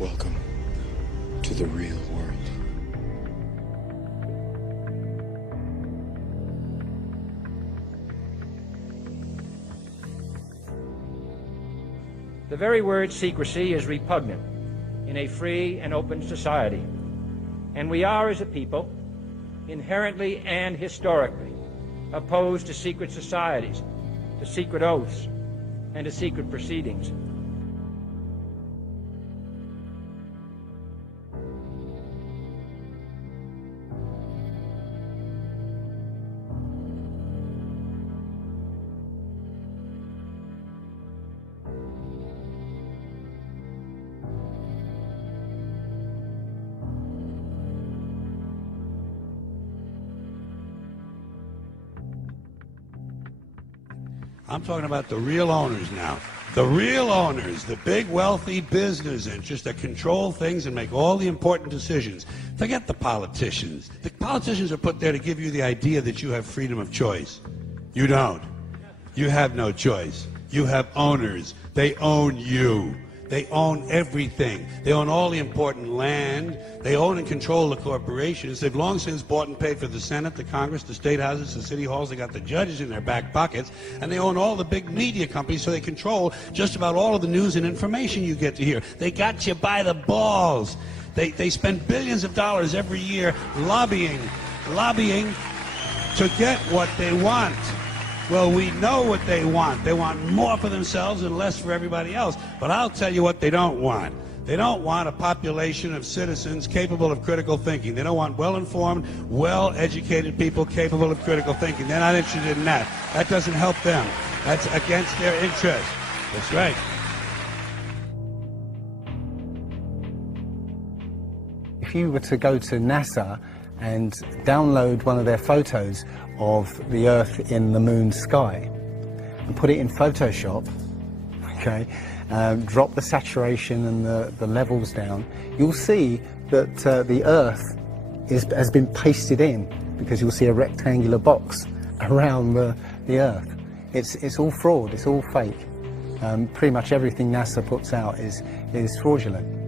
Welcome to the real world. The very word secrecy is repugnant in a free and open society, and we are, as a people, inherently and historically opposed to secret societies, to secret oaths, and to secret proceedings. I'm talking about the real owners now. The real owners, the big wealthy business interests that control things and make all the important decisions. Forget the politicians. The politicians are put there to give you the idea that you have freedom of choice. You don't. You have no choice. You have owners. They own you. They own everything. They own all the important land. They own and control the corporations. They've long since bought and paid for the Senate, the Congress, the state houses, the city halls. They got the judges in their back pockets. And they own all the big media companies, so they control just about all of the news and information you get to hear. They got you by the balls. They spend billions of dollars every year lobbying to get what they want. Well, we know what they want. They want more for themselves and less for everybody else. But I'll tell you what they don't want. They don't want a population of citizens capable of critical thinking. They don't want well-informed, well-educated people capable of critical thinking. They're not interested in that. That doesn't help them. That's against their interest. That's right. If you were to go to NASA and download one of their photos of the Earth in the moon's sky and put it in Photoshop, okay, drop the saturation and the levels down, you'll see that the Earth has been pasted in, because you'll see a rectangular box around the Earth. It's all fraud, it's all fake. Pretty much everything NASA puts out is fraudulent.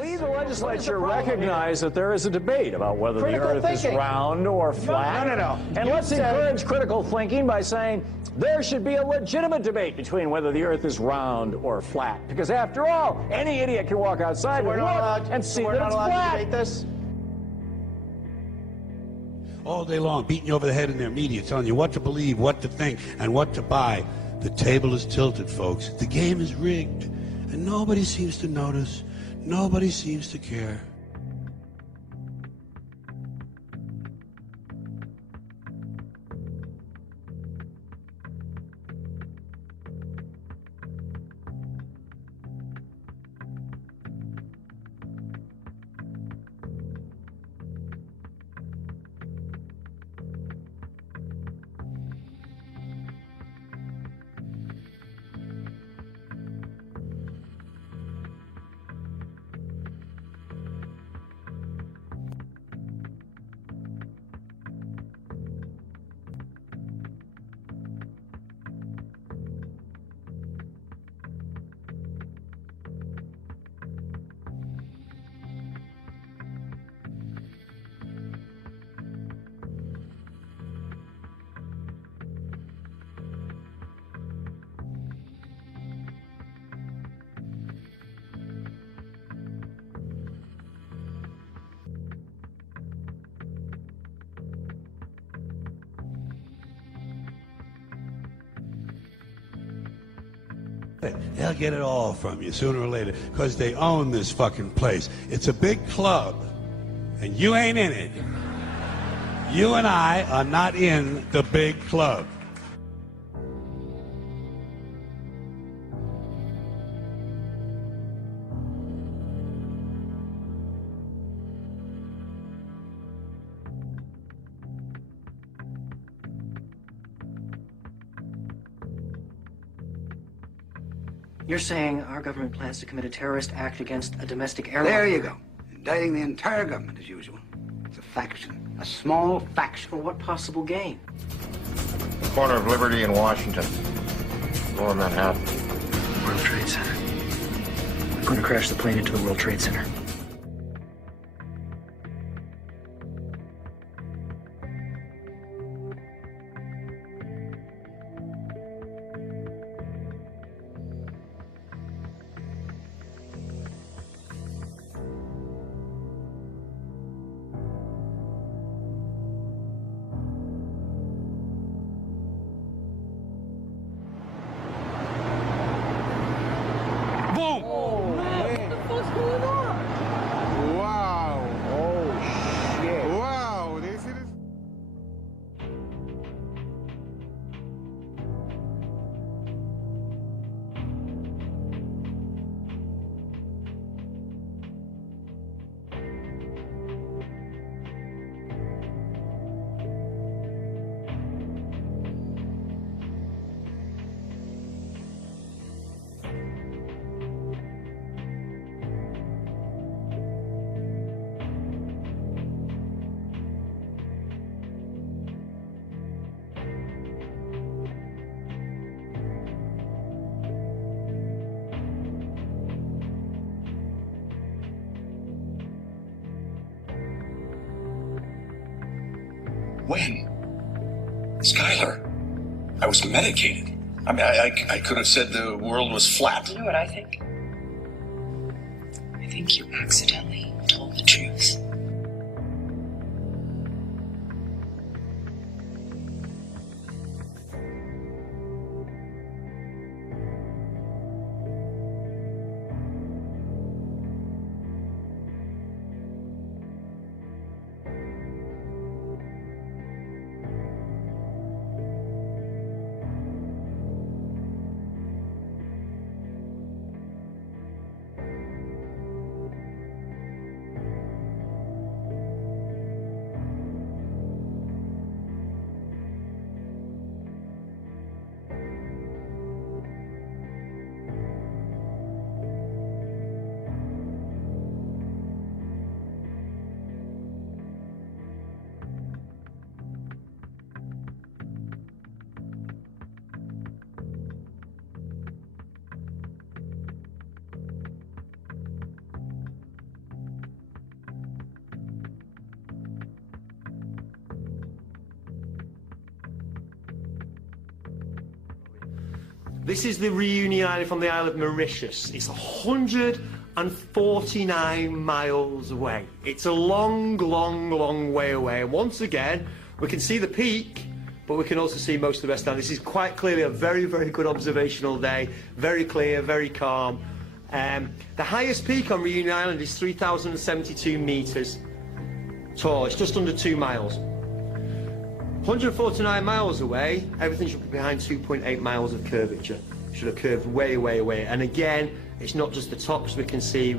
We, the legislature, recognize that there is a debate about whether the Earth is round or flat. No. And let's encourage critical thinking by saying there should be a legitimate debate between whether the Earth is round or flat. Because after all, any idiot can walk outside and look and see that it's flat. To debate this? All day long, beating you over the head in their media, telling you what to believe, what to think, and what to buy. The table is tilted, folks. The game is rigged. And nobody seems to notice. Nobody seems to care. They'll get it all from you sooner or later, because they own this fucking place. It's a big club, and you ain't in it. You and I are not in the big club. You're saying our government plans to commit a terrorist act against a domestic airline? There you go. Indicting the entire government as usual. It's a faction. A small faction. For what possible gain? The corner of Liberty and Washington. Lower Manhattan. World Trade Center. We're going to crash the plane into the World Trade Center. When? Skylar, I was medicated. I mean, I could have said the world was flat. You know what I think? I think you accidentally told the truth. This is the reunion island from the Isle of Mauritius. It's 149 miles away. It's a long, long, long way away. And once again, we can see the peak, but we can also see most of the rest now. This is quite clearly a very, very good observational day. Very clear, very calm. The highest peak on Reunion Island is 3,072 metres tall. It's just under 2 miles. 149 miles away, everything should be behind 2.8 miles of curvature. It should have curved way, way away. And again, it's not just the tops we can see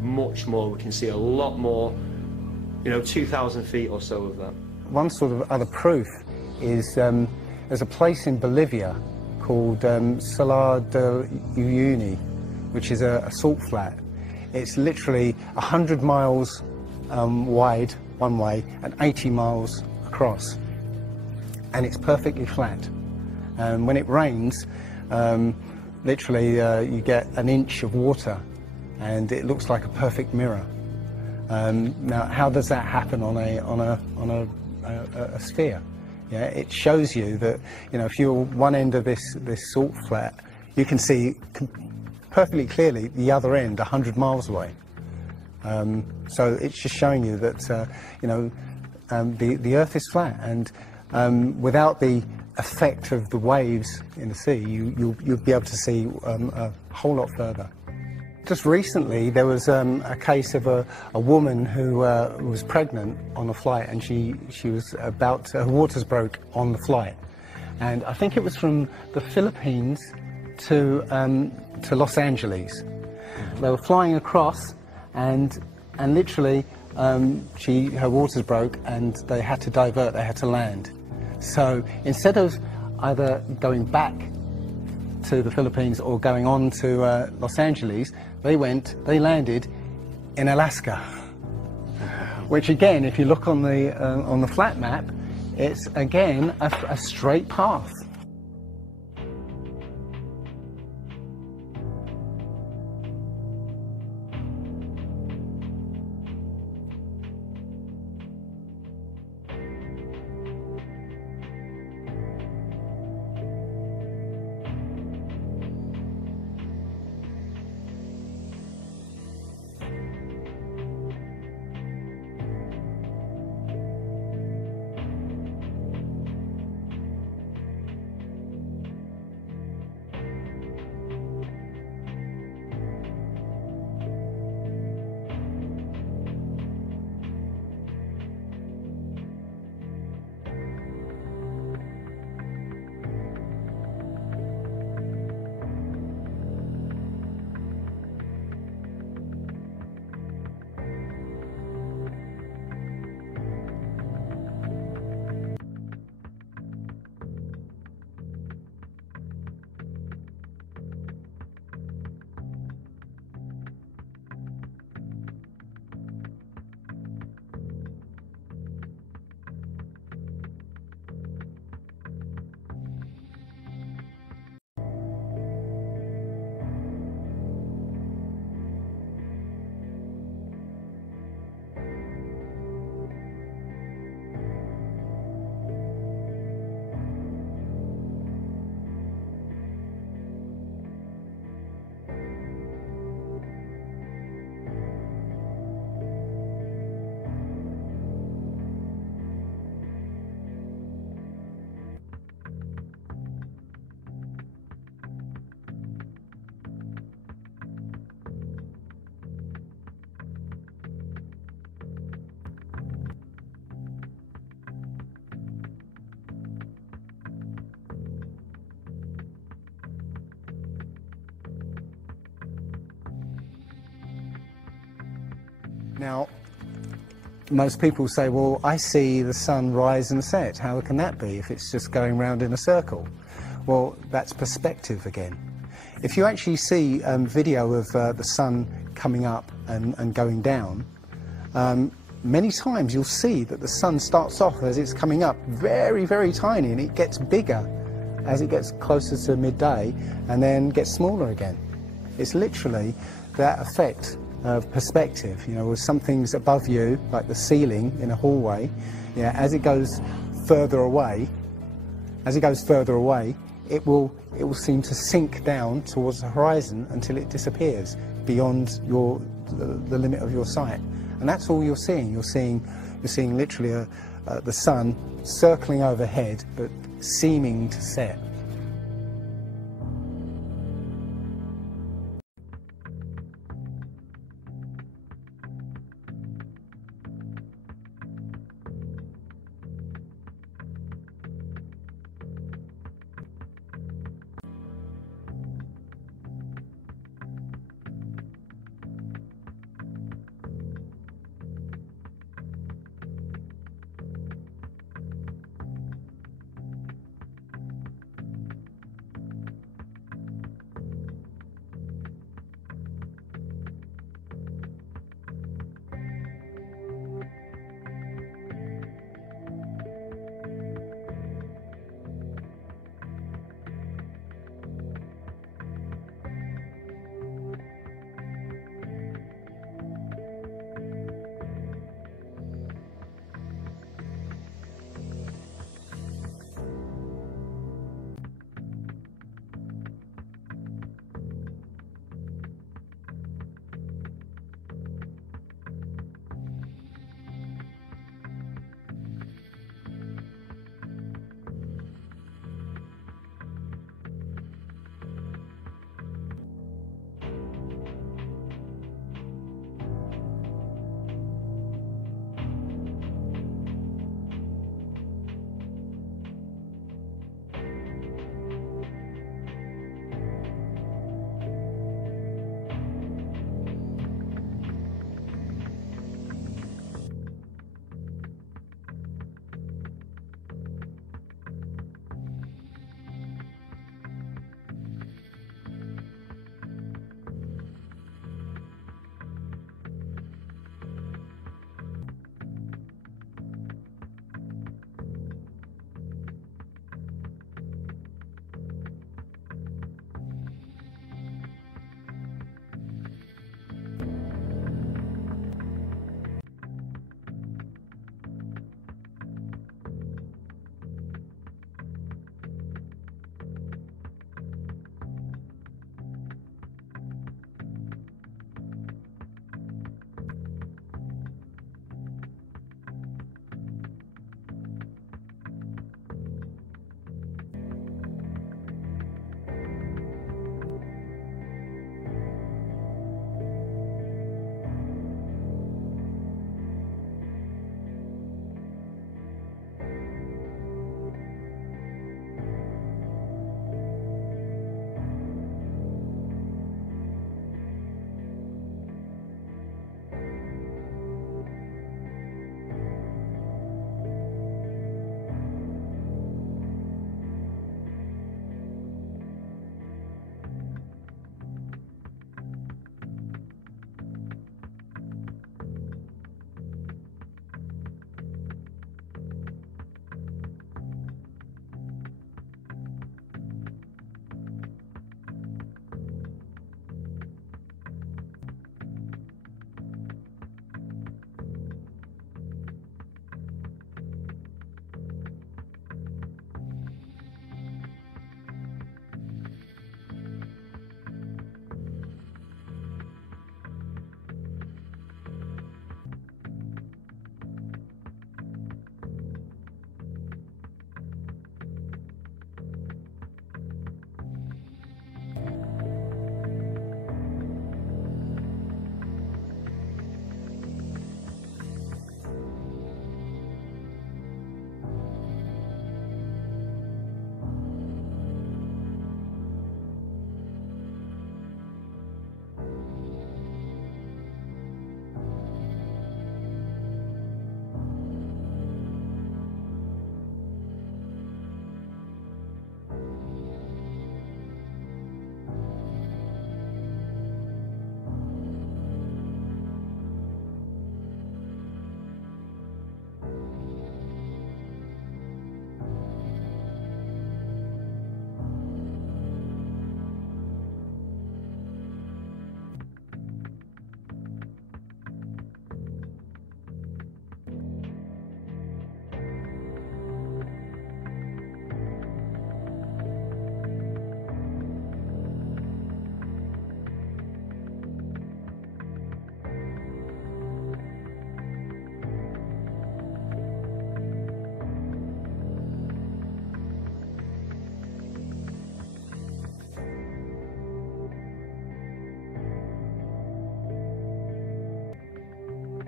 much more. We can see a lot more, 2,000 feet or so of that. One sort of other proof is there's a place in Bolivia called Salar de Uyuni, which is a salt flat. It's literally 100 miles wide one way and 80 miles across. And it's perfectly flat. When it rains, literally you get an inch of water and it looks like a perfect mirror. Now, how does that happen on a sphere? Yeah, it shows you that, if you're one end of this salt flat, you can see perfectly clearly the other end 100 miles away. So it's just showing you that, the Earth is flat, and without the effect of the waves in the sea, you'll be able to see a whole lot further. Just recently, there was a case of a woman who was pregnant on a flight, and she was her waters broke on the flight, and I think it was from the Philippines to Los Angeles. They were flying across, and literally her waters broke, and they had to divert. They had to land. So instead of either going back to the Philippines or going on to Los Angeles, they landed in Alaska. Which again, if you look on the flat map, it's again a straight path. Now, most people say, well, I see the sun rise and set. How can that be if it's just going round in a circle? Well, that's perspective again. If you actually see video of the sun coming up and going down, many times you'll see that the sun starts off as it's coming up very, very tiny, and it gets bigger as it gets closer to midday and then gets smaller again. It's literally that effect of perspective. You know, with some things above you, like the ceiling in a hallway, yeah, as it goes further away, it will seem to sink down towards the horizon until it disappears beyond the limit of your sight. And that's all you're seeing. You're seeing literally the sun circling overhead, but seeming to set.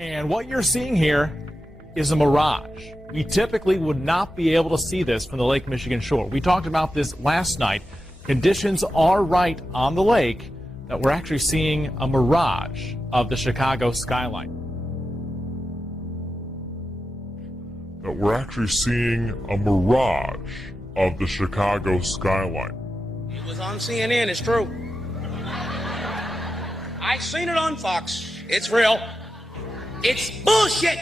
And what you're seeing here is a mirage. We typically would not be able to see this from the Lake Michigan shore. We talked about this last night. Conditions are right on the lake that we're actually seeing a mirage of the Chicago skyline. That we're actually seeing a mirage of the Chicago skyline. It was on CNN, it's true. I seen it on Fox. It's real. It's bullshit.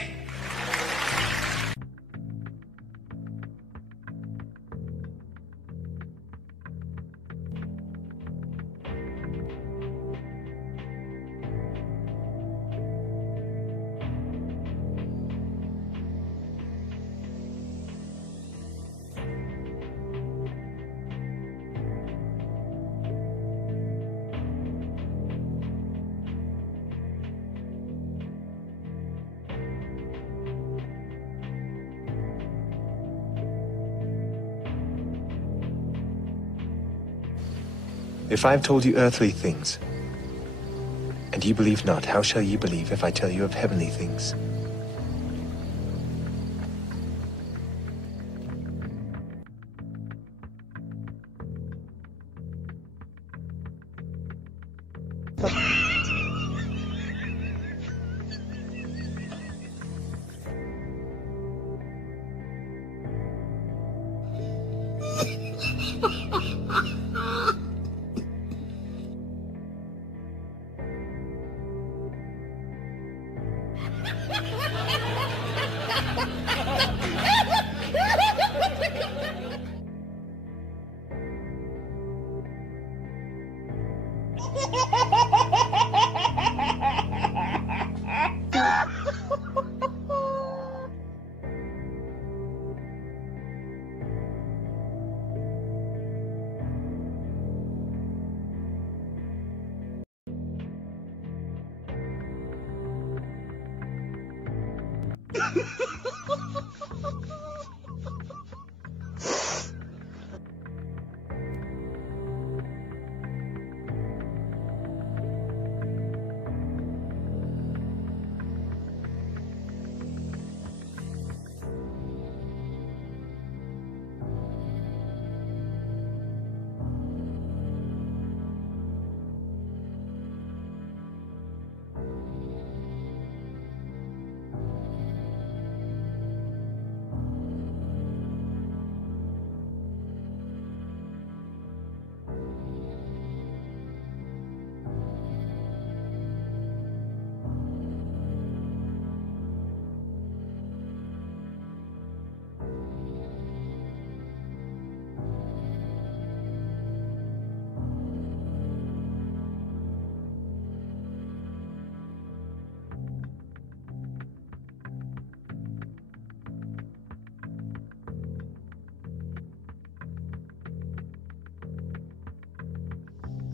If I have told you earthly things, and ye believe not, how shall ye believe if I tell you of heavenly things?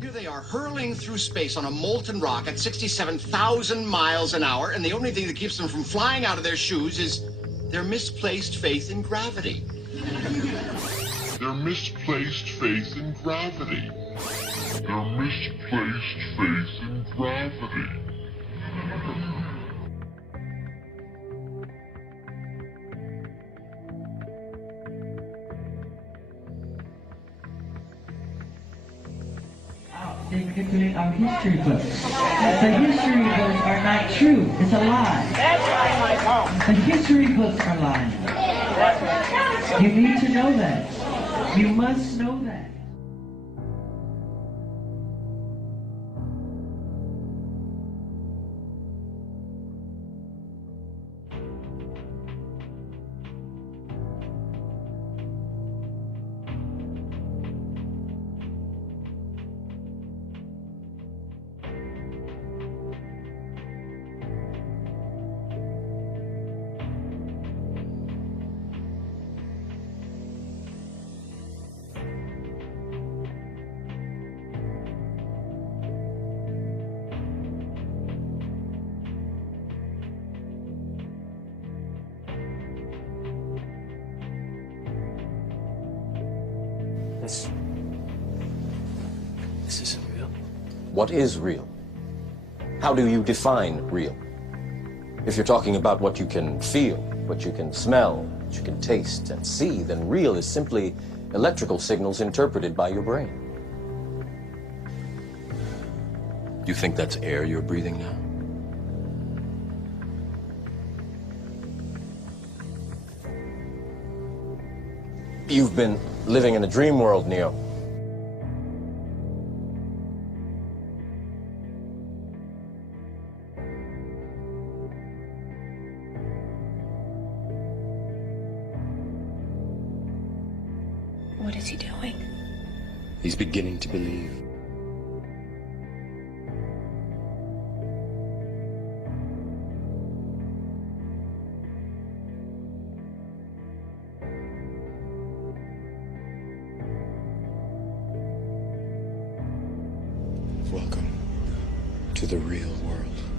Here they are hurling through space on a molten rock at 67,000 miles an hour, and the only thing that keeps them from flying out of their shoes is their misplaced faith in gravity. Their misplaced faith in gravity. Their misplaced faith in gravity. They manipulate our history books. The history books are not true. It's a lie. That's right, Michael. The history books are lying. You need to know that. You must know that. This isn't real. What is real? How do you define real? If you're talking about what you can feel, what you can smell, what you can taste and see, then real is simply electrical signals interpreted by your brain. You think that's air you're breathing now? You've been living in a dream world, Neo. What is he doing? He's beginning to believe. Welcome to the real world.